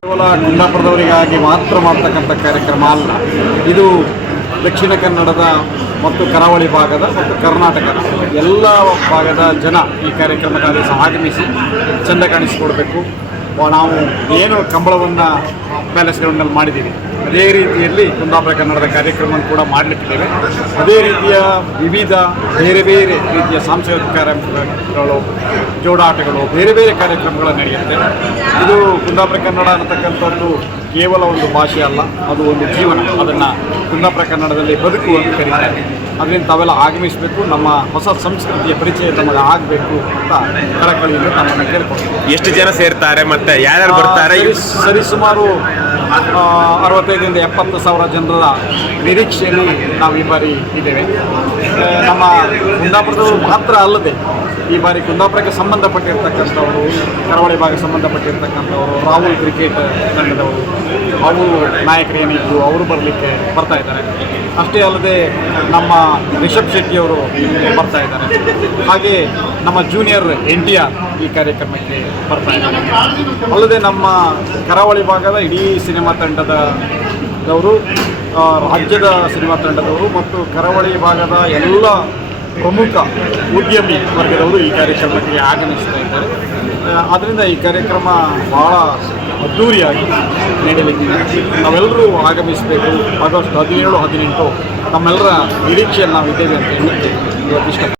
ಕೇವಲ ಕುಂದಾಪುರದವರಿಗಾಗಿ ಮಾತ್ರ ಮಾಡ್ತಕ್ಕಂಥ ಕಾರ್ಯಕ್ರಮ ಅಲ್ಲ. ಇದು ದಕ್ಷಿಣ ಕನ್ನಡದ ಮತ್ತು ಕರಾವಳಿ ಭಾಗದ ಮತ್ತು ಕರ್ನಾಟಕದ ಎಲ್ಲ ಭಾಗದ ಜನ ಈ ಕಾರ್ಯಕ್ರಮದಲ್ಲಿ ಆಗಮಿಸಿ ಚೆಂದ ಕಾಣಿಸಿಕೊಡ್ಬೇಕು. ನಾವು ಏನು ಕಂಬಳವನ್ನು ಪ್ಯಾಲೇಸ್ ಗ್ರೌಂಡ್ನಲ್ಲಿ ಮಾಡಿದ್ದೀವಿ ಅದೇ ರೀತಿಯಲ್ಲಿ ಕುಂದಾಪುರ ಕನ್ನಡದ ಕಾರ್ಯಕ್ರಮವನ್ನು ಕೂಡ ಮಾಡಲಿಕ್ಕಿದ್ದೇವೆ. ಅದೇ ರೀತಿಯ ವಿವಿಧ ಬೇರೆ ಬೇರೆ ರೀತಿಯ ಸಾಂಸ್ಕೃತಿಕ ಕಾರ್ಯಕ್ರಮಗಳು, ಜೋಡಾಟಗಳು, ಬೇರೆ ಬೇರೆ ಕಾರ್ಯಕ್ರಮಗಳು ನಡೆಯುತ್ತೆ. ಇದು ಕುಂದಾಪುರ ಕನ್ನಡ ಅನ್ನತಕ್ಕಂಥದ್ದು ಕೇವಲ ಒಂದು ಭಾಷೆ ಅಲ್ಲ, ಅದು ಒಂದು ಜೀವನ. ಅದನ್ನು ಕುಂದಾಪುರ ಕನ್ನಡದಲ್ಲಿ ಬದುಕು ಅಂತ ಕರೀತಾರೆ. ಅದರಿಂದ ತಾವೆಲ್ಲ ಆಗಮಿಸಬೇಕು, ನಮ್ಮ ಹೊಸ ಸಂಸ್ಕೃತಿಯ ಪರಿಚಯ ನಮಗೆ ಆಗಬೇಕು ಅಂತ ಕಳಕಳಿಯಿಂದ ನಮ್ಮನ್ನು ಕೇಳ್ಕೊಳ್ತೀವಿ. ಎಷ್ಟು ಜನ ಸೇರ್ತಾರೆ ಮತ್ತು ಯಾರ್ಯಾರು ಬರ್ತಾರೆ? ಸರಿಸುಮಾರು 65,000 to 70,000 ಜನರ ನಿರೀಕ್ಷೆಯಲ್ಲಿ ನಾವು ಈ ಬಾರಿ ಇದ್ದೇವೆ. ನಮ್ಮ ಕುಂದಾಪುರದವರು ಮಾತ್ರ ಅಲ್ಲದೆ ಈ ಬಾರಿ ಕುಂದಾಪುರಕ್ಕೆ ಸಂಬಂಧಪಟ್ಟಿರ್ತಕ್ಕಂಥವರು, ಕರಾವಳಿ ಭಾಗ ಸಂಬಂಧಪಟ್ಟಿರ್ತಕ್ಕಂಥವರು, ರಾಹುಲ್ ಕ್ರಿಕೆಟ್ ತಂಡದವರು, ಅವರು ನಾಯಕರು ಏನಿದ್ರು ಅವರು ಬರಲಿಕ್ಕೆ ಬರ್ತಾ ಇದ್ದಾರೆ. ಅಷ್ಟೇ ಅಲ್ಲದೆ ನಮ್ಮ ರಿಷಬ್ ಶೆಟ್ಟಿಯವರು ಬರ್ತಾ ಇದ್ದಾರೆ. ಹಾಗೆ ನಮ್ಮ ಜೂನಿಯರ್ NTR ಈ ಕಾರ್ಯಕ್ರಮಕ್ಕೆ ಬರ್ತಾ ಇದ್ದಾರೆ. ಅಲ್ಲದೆ ನಮ್ಮ ಕರಾವಳಿ ಭಾಗದ ಇಡೀ ಸಿನಿಮಾ ತಂಡದವರು, ರಾಜ್ಯದ ಸಿನಿಮಾ ತಂಡದವರು ಮತ್ತು ಕರಾವಳಿ ಭಾಗದ ಎಲ್ಲ ಪ್ರಮುಖ ಉದ್ಯಮಿ ವರ್ಗದವರು ಈ ಕಾರ್ಯಕ್ರಮಕ್ಕೆ ಆಗಮಿಸ್ತಾ ಇದ್ದಾರೆ. ಆದ್ದರಿಂದ ಈ ಕಾರ್ಯಕ್ರಮ ಭಾಳ ಅದ್ಧೂರಿಯಾಗಿ ನಡೆಯಲಿಕ್ಕಿದೆ. ನಾವೆಲ್ಲರೂ ಆಗಮಿಸಬೇಕು. ಆಗಸ್ಟ್ 17, 18 ನಮ್ಮೆಲ್ಲರ ನಿರೀಕ್ಷೆಯಲ್ಲಿ ನಾವು ಇದ್ದೇವೆ ಅಂತ ಹೇಳಲಿಕ್ಕೆ ಇವತ್ತು ಇಷ್ಟ.